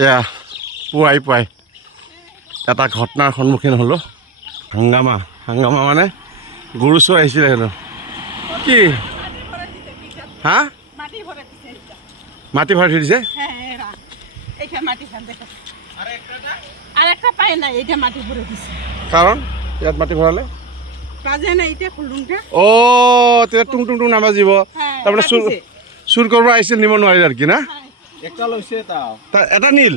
এয়া পুৱাই পুৱাই এটা ঘটনাৰ সন্মুখীন হ'লোঁ। হাংগামা মানে গৰু চোৰ আহিছিলে হেনো। কি হা মাটি ভৰাই থৈ দিছে? কাৰণ ইয়াত মাটি ভৰালে তেতিয়া টুং টুং টুং নাবাজিব। তাৰমানে চুৰ কৰিব আহিছিল, নিব নোৱাৰিলে আৰু কি না? এটা নীল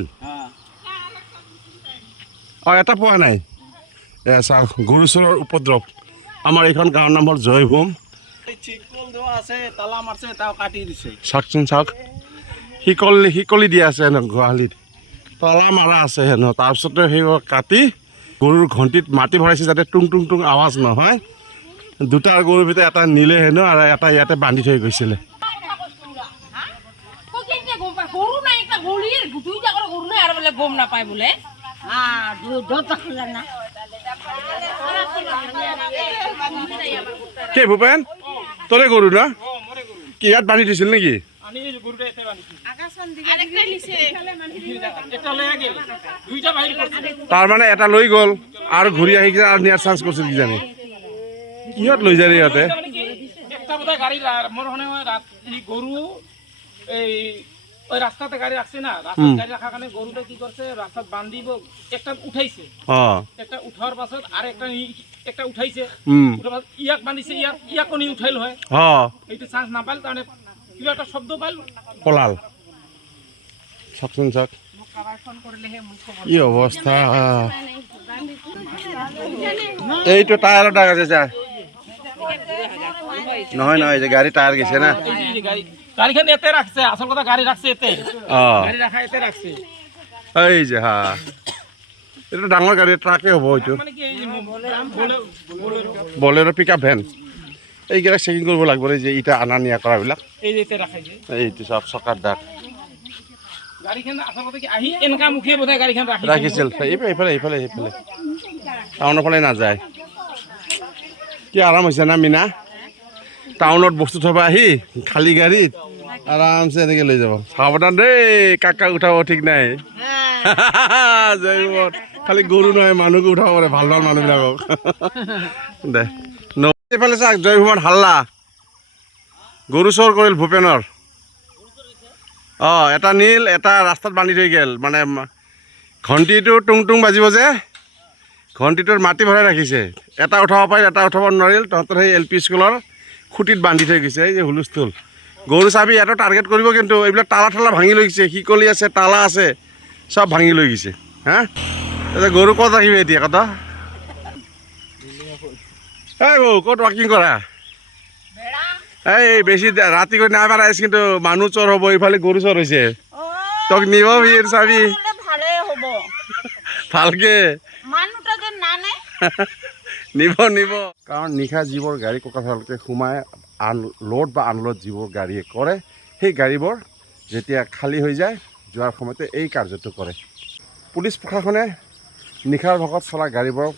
এটা পোৱা নাই। চাওক গৰু চোৰৰ উপদ্ৰৱ। আমাৰ এইখন গাঁৱৰ নাম হ'ল জয়ভূম। চাওকচোন চাওক, শিকলি দিয়া আছে হেনো গোহালিত, তলা মাৰা আছে হেনো। তাৰপিছতে সেইবোৰ কাটি গৰুৰ ঘণ্টিত মাটি ভৰাইছে যাতে টুং টুং টুং আৱাজ নহয়। দুটা গৰুৰ ভিতৰত এটা নিলে হেনো আৰু এটা ইয়াতে বান্ধি থৈ গৈছিলে। কি ভূপেন তলে গৰু না কি ইয়াত বান্ধি থৈছিল নেকি? তাৰমানে এটা লৈ গ'ল আৰু ঘূৰি আহি আৰু নিয়াৰ চান্স কৰিছিল কিজানি। কিহত লৈ যায় ইহঁতে? রাস্তাতে গাড়ি রাখছে না, গাড়ি রাখার কারণে গরুটা কি করছে, রাস্তাত বান্ধিব একটা উঠাইছে, একটা উঠার পাছত আর একটা উঠাইছে, ইয়াক বান্ধিছে, ইয়াক নি উঠাইল হয়, এইটো চান্স নাপাল কারণে কিবা একটা শব্দ পাল পলাল। চাওকচোন চাওক কি অৱস্থা। এইটো টায়াৰৰ দাগ আছে ছাৰ। নহয় নহয়, যে গাড়ী টায়াৰ গৈছে না। গাড়িখান এতে ৰাখছে, আসল কথা গাড়ি ৰাখছে এতে, গাড়ি ৰাখা এতে ৰাখছে। এই যে হা এইটো ডাঙৰ গাড়ী, ট্ৰাকে হ'ব এইটো, বলেৰো পিকআপ ভেন। এইকেইটা চেকিং কৰিব লাগিব যে ইটা আনা নিয়া কৰাবিলাক। এইটো চব চকাৰ দাগ ৰাখিছিল। এইফালে এইফালে এইফালে টাউনৰ ফালে নাযায়। কি আৰাম হৈছে না মিনা? টাউনত বস্তু থব আহি খালী গাড়ীত আৰামছে এনেকে লৈ যাব। সাৱধান দেই, কাকা উঠাব ঠিক নাই। জয়মত খালি গৰু নহয়, মানুহকো উঠাব পাৰে, ভাল ভাল মানুহবিলাকক। দে এইফালে চাওক, জয়ভূমত হাল্লা, গৰু চোৰ কৰিল ভূপেনৰ। এটা নীল, এটা ৰাস্তাত বান্ধি থৈ গ'ল। মানে ঘণ্টিটো টুং টুং বাজিব যে, ঘণ্টিটোৰ মাটি ভৰাই ৰাখিছে। এটা উঠাব পাৰিল, এটা উঠাব নোৱাৰিল। তহঁতৰ সেই LP স্কুলৰ খুঁটিত বান্ধি থৈ গৈছে। এই যে হুলস্থুল, গৰু চাবি ইয়াতো টাৰ্গেট কৰিব, কিন্তু এইবিলাক তালা ঠালা ভাঙি লৈ গৈছে। শিকলি আছে, তালা আছে, চব ভাঙি লৈ গৈছে। হা এতিয়া গৰু ক'ত ৰাখিবি এতিয়া কথা? এই বৌ ক'ত ৱাকিং কৰা? এই বেছি ৰাতি কৰি নাই পাৰা, কিন্তু মানুহ চোৰ হ'ব, এইফালে গৰু চোৰ হৈছে। তোক নিব ভিৰ চাবি ভালকে নিব। কাৰণ নিশা যিবোৰ গাড়ী কোকৰাঝাৰলৈকে সোমাই লোড বা আনলোড যিবোৰ গাড়ীয়ে কৰে, সেই গাড়ীবোৰ যেতিয়া খালী হৈ যায়, যোৱাৰ সময়তে এই কাৰ্যটো কৰে। পুলিচ প্ৰশাসনে নিশাৰ ভাগত চলা গাড়ীবোৰক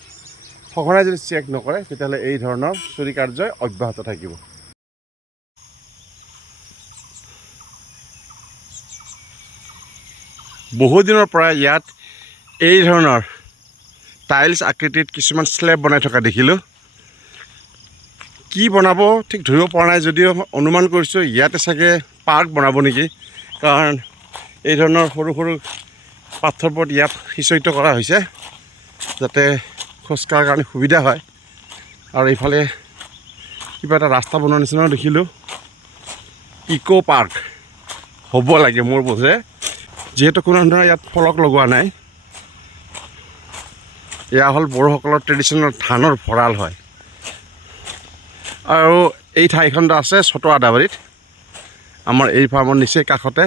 সঘনাই যদি চেক নকৰে, তেতিয়াহ'লে এই ধৰণৰ চুৰি কাৰ্যই অব্যাহত থাকিব। বহুদিনৰ পৰা ইয়াত এই ধৰণৰ টাইলছ আকৃতিত কিছুমান স্লেব বনাই থকা দেখিলোঁ। কি বনাব ঠিক ধৰিব পৰা নাই, যদিও অনুমান কৰিছোঁ ইয়াতে চাগে পাৰ্ক বনাব নেকি। কাৰণ এই ধৰণৰ সৰু সৰু পাথৰবোৰত ইয়াত সিঁচৰিত কৰা হৈছে, যাতে খোজকঢ়াৰ কাৰণে সুবিধা হয়। আৰু এইফালে কিবা এটা ৰাস্তা বনোৱাৰ নিচিনাও দেখিলোঁ। ইক' পাৰ্ক হ'ব লাগে মোৰ বোধে, যিহেতু কোনো ধৰণৰ ইয়াত ফলক লগোৱা নাই। এয়া হ'ল বড়োসকলৰ ট্ৰেডিশ্যনেল ধানৰ ভঁৰাল হয়। আৰু এই ঠাইখন আছে চতৰ আদাবাৰীত, আমাৰ এই ফাৰ্মৰ নিচেই কাষতে।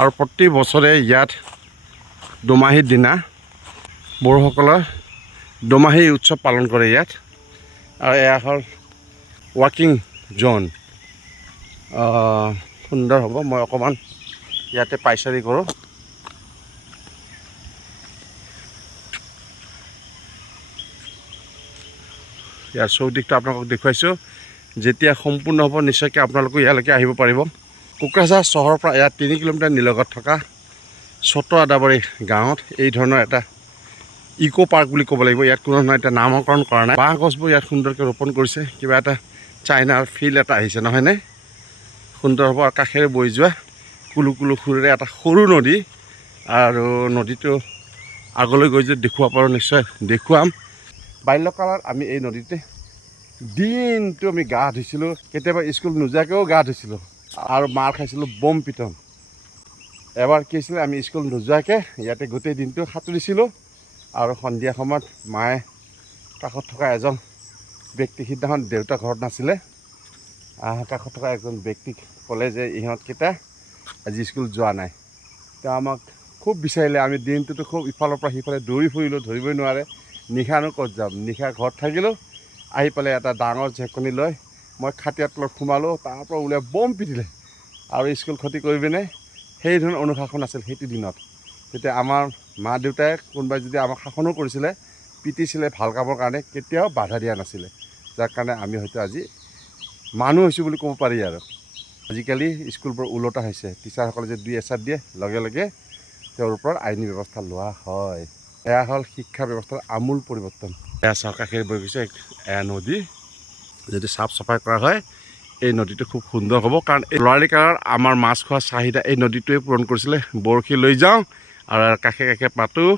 আৰু প্ৰতি বছৰে ইয়াত দুমাহীৰ দিনা বড়োসকলৰ দুমাহী উৎসৱ পালন কৰে ইয়াত। আৰু এয়া হ'ল ৱাকিং জ'ন। সুন্দৰ হ'ব। মই অকণমান ইয়াতে পাইচাৰি কৰোঁ। ইয়াৰ চৌদিশটো আপোনালোকক দেখুৱাইছোঁ। যেতিয়া সম্পূৰ্ণ হ'ব, নিশ্চয়কৈ আপোনালোকে ইয়ালৈকে আহিব পাৰিব। কোকৰাঝাৰ চহৰৰ পৰা ইয়াত 3 কিলোমিটাৰ নিলগত থকা ছোট আদাবাৰী গাঁৱত এই ধৰণৰ এটা ইকো পাৰ্ক বুলি ক'ব লাগিব। ইয়াত কোনো ধৰণৰ এতিয়া নামকৰণ কৰা নাই। বাঁহ গছবোৰ ইয়াত সুন্দৰকৈ ৰোপণ কৰিছে। কিবা এটা চাইনাৰ ফিল্ড এটা আহিছে নহয়নে? সুন্দৰ হ'ব। আৰু কাষেৰে বৈ যোৱা কুলু কুলু সুৰেৰে এটা সৰু নদী, আৰু নদীটো আগলৈ গৈ যদি দেখুৱাব পাৰোঁ নিশ্চয় দেখুৱাম। বাল্যকালত আমি এই নদীতে দিনটো আমি গা ধুইছিলোঁ, কেতিয়াবা স্কুল নোযোৱাকৈও গা ধুইছিলোঁ আৰু মাৰ খাইছিলোঁ বম পিটন। এবাৰ কি হৈছিলে, আমি স্কুল নোযোৱাকৈ ইয়াতে গোটেই দিনটো সাঁতুৰিছিলোঁ, আৰু সন্ধিয়া সময়ত মায়ে কাষত থকা এজন ব্যক্তি, সিদিনাখন দেউতা ঘৰত নাছিলে, কাষত থকা এজন ব্যক্তিক ক'লে যে ইহঁতকেইটা আজি স্কুল যোৱা নাই। তেওঁ আমাক খুব বিচাৰিলে। আমি দিনটোতো খুব ইফালৰ পৰা সিফালে দৌৰি ফুৰিলোঁ, ধৰিবই নোৱাৰে নিশানো ক'ত যাম। নিশা ঘৰত থাকিলোঁ, আহি পেলাই এটা ডাঙৰ জেকনি লৈ মই খাটিয়াৰ তলত সোমালোঁ, তাৰ পৰা উলিয়াই বম পিটিলে আৰু স্কুল ক্ষতি কৰিবিনে। সেই ধৰণৰ অনুশাসন আছিল সেইটো দিনত। তেতিয়া আমাৰ মা দেউতাই কোনোবাই যদি আমাক শাসনো কৰিছিলে, পিটিছিলে ভাল কামৰ কাৰণে, কেতিয়াও বাধা দিয়া নাছিলে, যাৰ কাৰণে আমি হয়তো আজি মানুহ হৈছোঁ বুলি ক'ব পাৰি। আৰু আজিকালি স্কুলবোৰ ওলোটা হৈছে। টিচাৰসকলে যে দুই এচাৰ দিয়ে, লগে লগে তেওঁৰ ওপৰত আইনী ব্যৱস্থা লোৱা হয়। এয়া হ'ল শিক্ষা ব্যৱস্থাৰ আমূল পৰিৱৰ্তন। এয়া চাওক, কাষেৰে বৈ গৈছে এয়া নদী। যদি চাফ চাফাই কৰা হয় এই নদীটো খুব সুন্দৰ হ'ব। কাৰণ এই ল'ৰালি কালত আমাৰ মাছ খোৱাৰ চাহিদা এই নদীটোৱে পূৰণ কৰিছিলে। বৰশী লৈ যাওঁ আৰু কাষে কাষে পাতোঁ।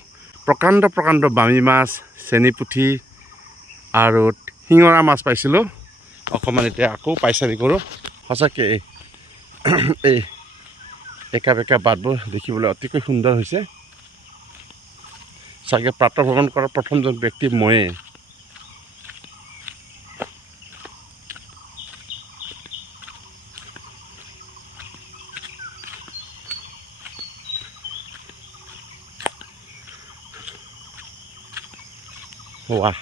প্ৰকাণ্ড প্ৰকাণ্ড বামী মাছ, চেনি পুঠি আৰু শিঙৰা মাছ পাইছিলোঁ অকণমান। এতিয়া আকৌ পাইচাৰি কৰোঁ। সঁচাকৈ এই একা বেকা বাটবোৰ দেখিবলৈ অতিকৈ সুন্দৰ হৈছে। চাগে প্ৰাতঃভ্ৰমণ কৰা প্ৰথমজন ব্যক্তি ময়েই। ৱাহ,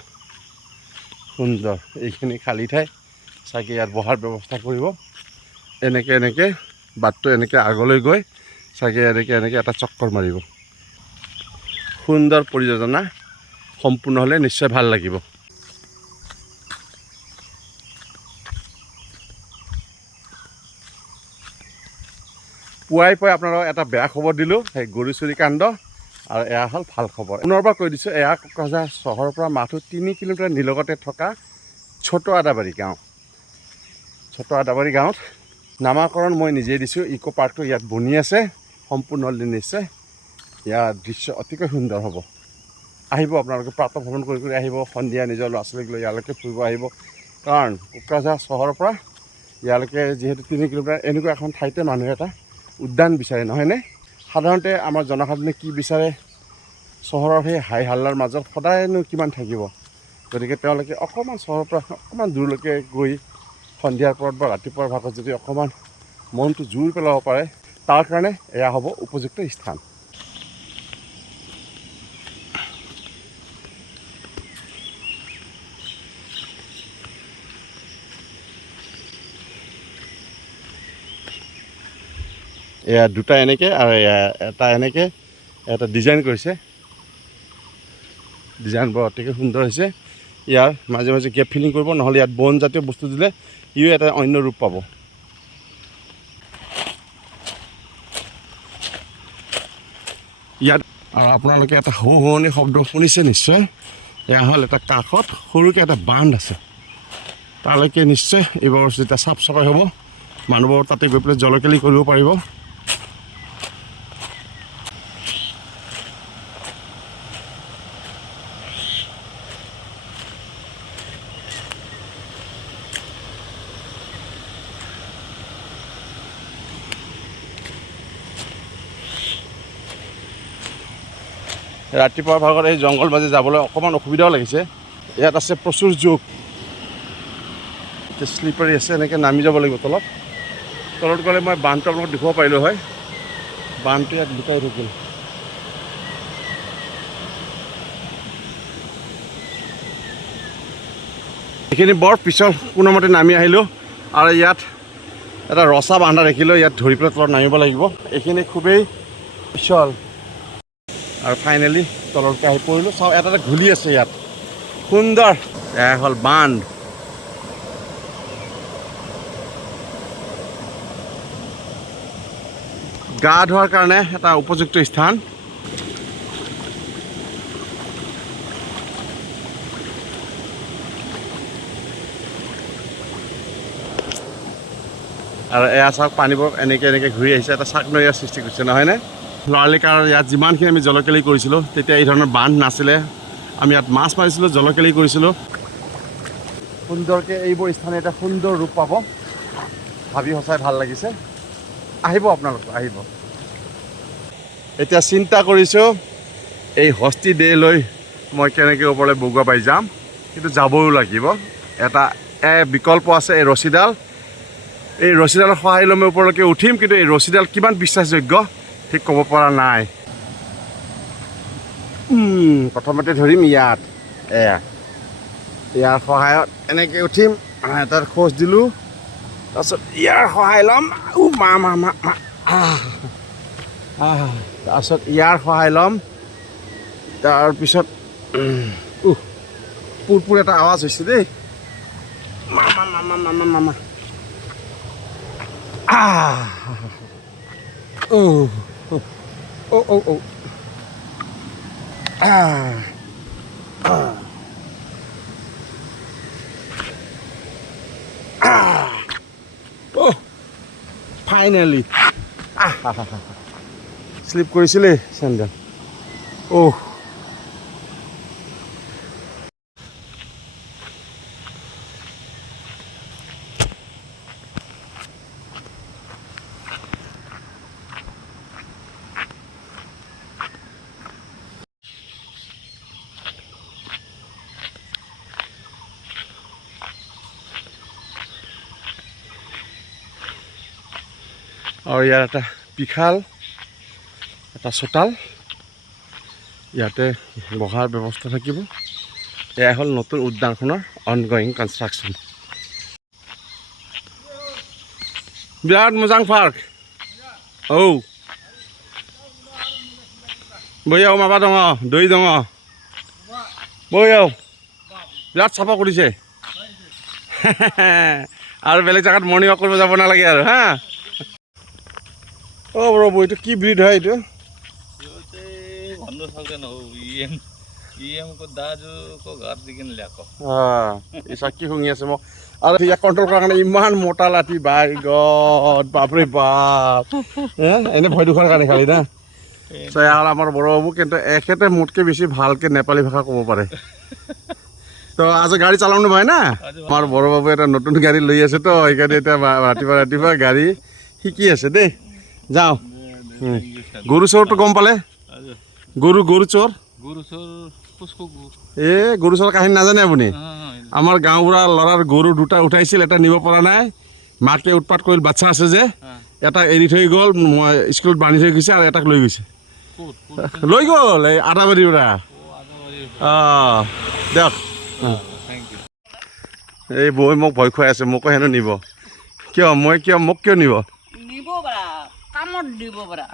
সুন্দৰ। এইখিনি খালী ঠাই, চাগে ইয়াত বহাৰ ব্যৱস্থা কৰিব। এনেকৈ বাটটো এনেকৈ আগলৈ গৈ চাগে এনেকৈ এটা চক্কৰ মাৰিব। সুন্দৰ পৰিযোজনা সম্পূৰ্ণ হ'লে নিশ্চয় ভাল লাগিব। পুৱাই আপোনালোকক এটা বেয়া খবৰ দিলোঁ, সেই গৰু চুৰি কাণ্ড। আৰু এয়া হ'ল ভাল খবৰ। পুনৰবাৰ কৈ দিছোঁ, এয়া কোকৰাঝাৰ চহৰৰ পৰা মাথো 3 কিলোমিটাৰ নিলগতে থকা ছোট আদাবাৰী গাঁও। ছোট আদাবাৰী গাঁৱত নামাকৰণ মই নিজেই দিছোঁ। ইকো পাৰ্কটো ইয়াত বনি আছে, সম্পূৰ্ণ হ'লে নিশ্চয় ইয়াৰ দৃশ্য অতিকৈ সুন্দৰ হ'ব। আহিব আপোনালোকে, প্ৰাতঃভ্ৰমণ কৰি আহিব। সন্ধিয়া নিজৰ ল'ৰা ছোৱালীক লৈ ইয়ালৈকে ফুৰিব আহিব। কাৰণ কোকৰাঝাৰ চহৰৰ পৰা ইয়ালৈকে যিহেতু 3 কিলোমিটাৰ, এনেকুৱা এখন ঠাইতে মানুহে এটা উদ্যান বিচাৰে নহয়নে? সাধাৰণতে আমাৰ জনসাধাৰণে কি বিচাৰে, চহৰৰ সেই হাই হাল্লাৰ মাজত সদায়নো কিমান থাকিব। গতিকে তেওঁলোকে অকণমান চহৰৰ পৰা অকণমান দূৰলৈকে গৈ সন্ধিয়াৰ পৰত বা ৰাতিপুৱাৰ ভাগত যদি অকণমান মনটো জোৰ পেলাব পাৰে, তাৰ কাৰণে এয়া হ'ব উপযুক্ত স্থান। এয়া দুটা এনেকৈ আৰু এটা এনেকৈ এটা ডিজাইন কৰিছে। ডিজাইনবোৰ অতিকৈ সুন্দৰ হৈছে। ইয়াৰ মাজে মাজে গেপ ফিলিং কৰিব, নহ'লে ইয়াত বনজাতীয় বস্তু দিলে ইও এটা অন্য ৰূপ পাব। ইয়াত আৰু আপোনালোকে এটা সৌ শুৱনি শব্দ শুনিছে নিশ্চয়। এয়া হ'ল এটা কাষত সৰুকৈ এটা বান্ধ আছে। তালৈকে নিশ্চয় এইবাৰ যেতিয়া চাফ চাফাই হ'ব, মানুহবোৰ তাতে গৈ পেলাই জলকেলি কৰিব পাৰিব। ৰাতিপুৱাৰ ভাগত এই জংঘল মাজে যাবলৈ অকণমান অসুবিধাও লাগিছে। ইয়াত আছে প্ৰচুৰ জোক, শ্লিপাৰী আছে। এনেকৈ নামি যাব লাগিব তলত গ'লে মই বান্ধটো আপোনালোকক দেখুৱাব পাৰিলোঁ হয়। বান্ধটো ইয়াত লুকাই থাকিল। এইখিনি বৰ পিছল, কোনোমতে নামি আহিলোঁ। আৰু ইয়াত এটা ৰচা বান্ধা দেখিলোঁ, ইয়াত ধৰি পেলাই তলত নামিব লাগিব। এইখিনি খুবেই পিছল। আৰু ফাইনেলি তললৈকে আহি পৰিলোঁ। চাওঁ, এটা ঘুলি আছে ইয়াত, সুন্দৰ। এয়া হ'ল বান্ধ। গা ধোৱাৰ কাৰণে এটা উপযুক্ত স্থান। আৰু এয়া চাওক পানীবোৰ এনেকৈ ঘূৰি আহিছে, এটা চাকনৈয়াৰ সৃষ্টি কৰিছে নহয়নে? লৰালিকাৰ ইয়াত যিমানখিনি আমি জলকেলি কৰিছিলোঁ তেতিয়া এই ধৰণৰ বান্ধ নাছিলে, আমি ইয়াত মাছ মাৰিছিলোঁ, জলকেলি কৰিছিলোঁ। সুন্দৰকৈ এইবোৰ স্থানে এটা সুন্দৰ ৰূপ পাব, ভাবি সঁচাই ভাল লাগিছে। আহিব আপোনালোক, আহিব। এতিয়া চিন্তা কৰিছোঁ এই হস্তি ডে লৈ মই কেনেকৈ ওপৰলৈ বগুৱা পাই যাম, কিন্তু যাবও লাগিব। এটা বিকল্প আছে, এই ৰছীডাল। এই ৰছীডালৰ সহায় লৈ মই ওপৰলৈকে উঠিম, কিন্তু এই ৰছীডাল কিমান বিশ্বাসযোগ্য ঠিক ক'ব পৰা নাই। প্ৰথমতে ধৰিম ইয়াত, ইয়াৰ সহায়ত এনেকৈ উঠিম। এটাত খোজ দিলোঁ, তাৰপিছত ইয়াৰ সহায় ল'ম। তাৰপিছত ইয়াৰ সহায় ল'ম। তাৰপিছত পুৰপুৰ এটা আৱাজ হৈছে দেই। মামা ফাইনেলি স্লিপ কৰিছিলে চেণ্ডেল। আৰু ইয়াৰ এটা বিশাল এটা চোতাল, ইয়াতে বহাৰ ব্যৱস্থা থাকিব। এয়া হ'ল নতুন উদ্যানখনৰ অনগয়িং কনষ্ট্ৰাকশ্যন। বিৰাট মোজাং পাৰ্ক। বৈয়াও মাবা দङ, দৈ দङ। বৈয়াও বিৰাট চাফা কৰিছে। আৰু বেলেগ জেগাত মৰ্ণিং ৱাক কৰিব যাব নালাগে আৰু হা। ৰ'ব, এইটো কি ব্ৰিড হয় এইটো? চাকি শুঙি আছে মোক, আৰু ইয়াক কণ্ট্ৰল কৰাৰ কাৰণে ইমান মোটা লাঠি। বাই গড, বাপৰে বাপ। এনে ভয় দুখৰ কাৰণে খালি না। আৰু আমাৰ বড়ো বাবু কিন্তু এখেতে মোতকৈ বেছি ভালকৈ নেপালী ভাষা ক'ব পাৰে। তো আজি গাড়ী চালাম নহয় না। আমাৰ বড়ো বাবু এটা নতুন গাড়ী লৈ আছে, তো সেইকাৰণে এতিয়া ৰাতিপুৱা গাড়ী শিকি আছে দেই। যাওঁ। গৰু চোৰটো গম পালে? গৰু চোৰ, গৰু চোৰ কাহিনী নাজানে আপুনি? আমাৰ গাঁওবুঢ়াৰ ল'ৰাৰ গৰু দুটা উঠাইছিল, এটা নিব পৰা নাই। মাকে উৎপাত কৰিল, বাচ্ছা আছে যে। এটা এৰি থৈ গ'ল, মই স্কুলত বান্ধি থৈ গৈছে, আৰু এটাক লৈ গৈছে। লৈ গ'ল এই আদাবাৰীৰ পৰা। দিয়ক। এই বৌয়ে মোক ভয় খুৱাই আছে, মোকো হেনো নিব। মোক কিয় নিব? নিব পাৰা, কামত দিব পাৰা।